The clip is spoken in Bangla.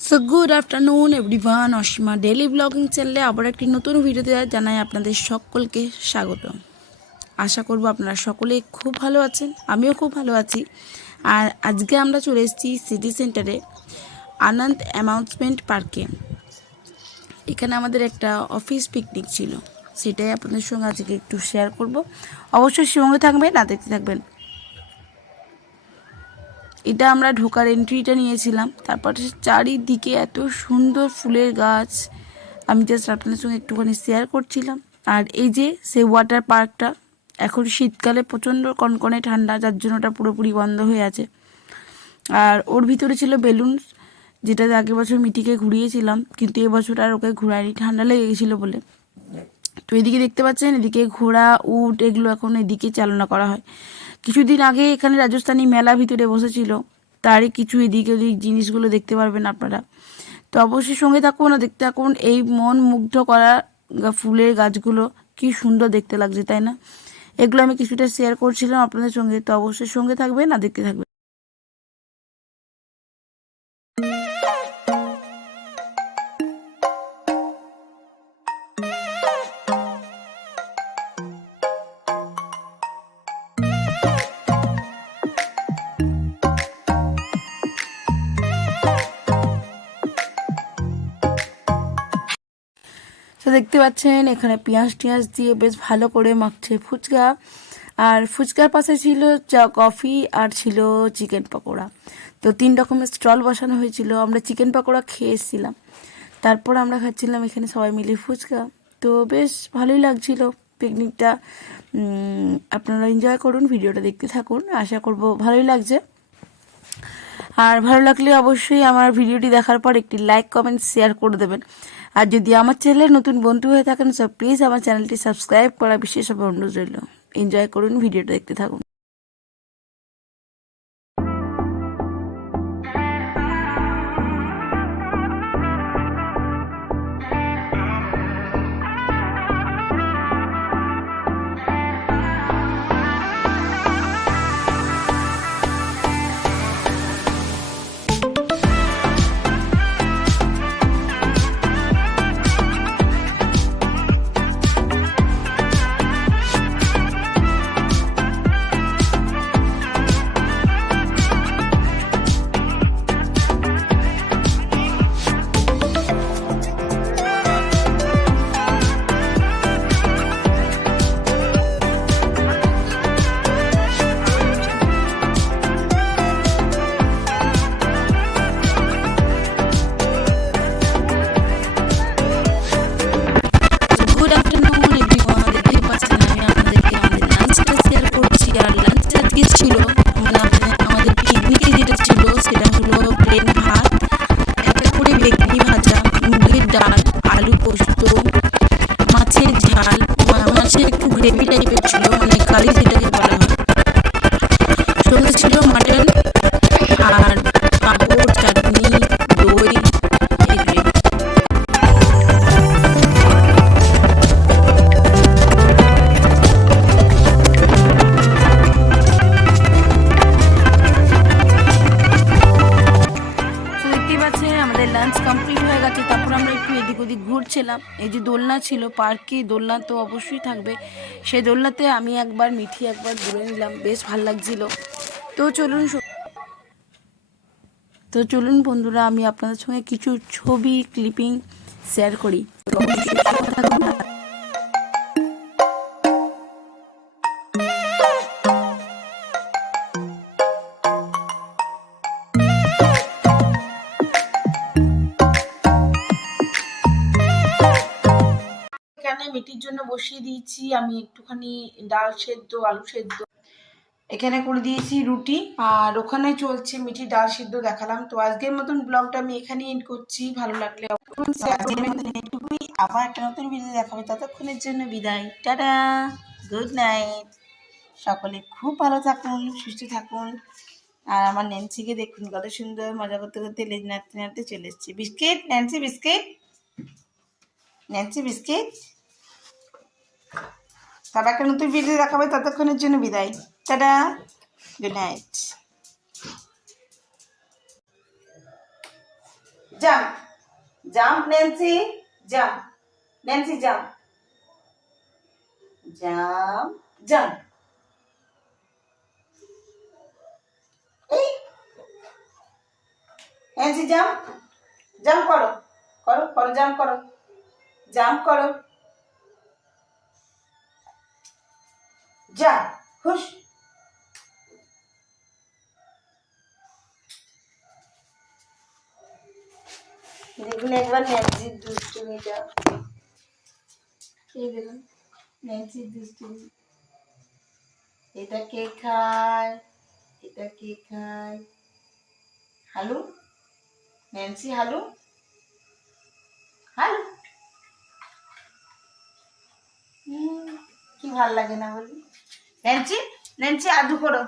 So good afternoon everyone, Asima daily blogging চ্যানেলে আবার একটি নতুন ভিডিওতে জানাই আপনাদের সকলকে স্বাগত। আশা করব আপনারা সকলেই খুব ভালো আছেন, আমিও খুব ভালো আছি। আর আজকে আমরা চলে এসেছি সিটি সেন্টারে আনন্দ অ্যামিউজমেন্ট পার্কে। এখানে আমাদের একটা অফিস পিকনিক ছিল, সেটাই আপনাদের সঙ্গে আজকে একটু শেয়ার করব। অবশ্যই সঙ্গে থাকবেন, না দেখতে থাকবেন। এটা আমরা ঢোকার এন্ট্রিটা নিয়েছিলাম, তারপরে চারিদিকে এত সুন্দর ফুলের গাছ, আমি জাস্ট আপনাদের সঙ্গে একটুখানি শেয়ার করছিলাম। আর এই যে সেই ওয়াটার পার্কটা, এখন শীতকালে প্রচণ্ড কনকনে ঠান্ডা, যার জন্য ওটা পুরোপুরি বন্ধ হয়ে আছে। আর ওর ভিতরে ছিল বেলুন, যেটা আগের বছর মিটিকে ঘুরিয়েছিলাম, কিন্তু এবছর আর ওকে ঘুরায়নি, ঠান্ডা লেগে গেছিলো বলে। তো এদিকে দেখতে পাচ্ছেন, এদিকে ঘোড়া, উট এগুলো এখন এদিকে চালনা করা হয়। কিছুদিন আগে এখানে রাজস্থানী মেলা ভিতরে বসেছিল, তারই কিছু এদিক ওদিক জিনিসগুলো দেখতে পারবেন আপনারা। তো অবশ্যই সঙ্গে থাকুন, দেখতে থাকুন। এই মন মুগ্ধ করা ফুলের গাছগুলো কি সুন্দর দেখতে লাগছে, তাই না? এগুলো আমি কিছুটা শেয়ার করছিলাম আপনাদের সঙ্গে, তো অবশ্যই সঙ্গে থাকবেন, না দেখতে থাকবেন। তো দেখতে পাচ্ছেন এখানে পেঁয়াজ টিয়াজ দিয়ে বেশ ভালো করে মাখছে ফুচকা। আর ফুচকার পাশে ছিল চা, কফি, আর ছিল চিকেন পকোড়া। তো 3 রকমের স্টল বসানো হয়েছিল। আমরা চিকেন পকোড়া খেয়ে এসেছিলাম, তারপর আমরা খাচ্ছিলাম এখানে সবাই মিলে ফুচকা। তো বেশ ভালোই লাগছিল পিকনিকটা। আপনারা এনজয় করুন, ভিডিওটা দেখতে থাকুন, আশা করব ভালোই লাগছে। আর ভালো লাগলে অবশ্যই আমার ভিডিওটি দেখার পর একটি লাইক, কমেন্ট, শেয়ার করে দেবেন। আর যদি আমার চ্যানেলের নতুন বন্ধু হয়ে থাকেন, সব প্লিজ আমার চ্যানেলটি সাবস্ক্রাইব করা বিশেষভাবে অনুরোধ রইল। এনজয় করুন, ভিডিওটা দেখতে থাকুন। গুড আফটারনুন এভরিওয়ান, দেখতে পাচ্ছেন আমি আপনাদেরকে আমাদের লাঞ্চটা শেয়ার করছি। আর লাঞ্চটা আজকে ছিল আমাদের পিকনিকে যেটা ছিল সেটা হলো প্লেন ভাত, একটা করে বেগুনি ভাজা, মুগের ডাল, আলু পোস্ত, মাছের ঝাল, মাছের একটু গ্রেভি টাইপের ছিল, মানে কারি যেটাকে বলা হয়। সঙ্গে ছিল মাটন আর পাঁপড়, চাটনি, দই, এগুলো। দেখতেই পাচ্ছেন আমাদের লাঞ্চ কমপ্লিট হয়ে গেছে। তারপর আমরা একটু এদিক ওদিক ঘুরছিলাম। এই যে দোলনা ছিল পার্কে, দোলনা তো অবশ্যই থাকবে, সেই দোলনাতে আমি একবার, মিঠি একবার ঘুরে নিলাম, বেশ ভালো লাগছিল। তো চলুন বন্ধুরা, আমি আপনাদের সঙ্গে কিছু ছবি ক্লিপিং শেয়ার করি। তো অবশ্যই সঙ্গে থাকুন। এখানে মিটির জন্য বসিয়ে দিয়েছি আমি একটুখানি ডাল সেদ্ধ, আলু সেদ্ধ এখানে করে দিয়েছি, রুটি। আর ওখানে চলছে মিঠি ডাল সিদ্ধ দেখালাম। তো আজকের মতন ব্লগটা আমি এখানে এন্ড করছি। ভালো লাগলে আবার একটা নতুন ভিডিও দেখাবে, ততক্ষণের জন্য বিদায়, টাটা, গুড নাইট। সকলে খুব ভালো থাকুন, সুস্থ থাকুন। আর আমার ন্যান্সিকে দেখুন, কত সুন্দর মজা করতে করতে লেজ নাড়তে নাড়তে চলে এসছে। Biscuit, Nancy biscuit, Nancy biscuit. তারপর একটা নতুন ভিডিও দেখাবে, ততক্ষণের জন্য বিদায়, tata, good night. Jump jump Nancy jump Nancy jump jump jump এই ন্যান্সি জাম্প জাম্প করো করো করো জাম্প করো জাম্প করো যা খুশ দেখুন একবার ন্যান্সির দুষ্টুমিটা কে দেখুন ন্যান্সির দুষ্টুমি এটা কে খায় এটা কে খায় হালু ন্যান্সি হালু হালু কি ভাল লাগে না বলি ন্যান্সি ন্যান্সি আদু করো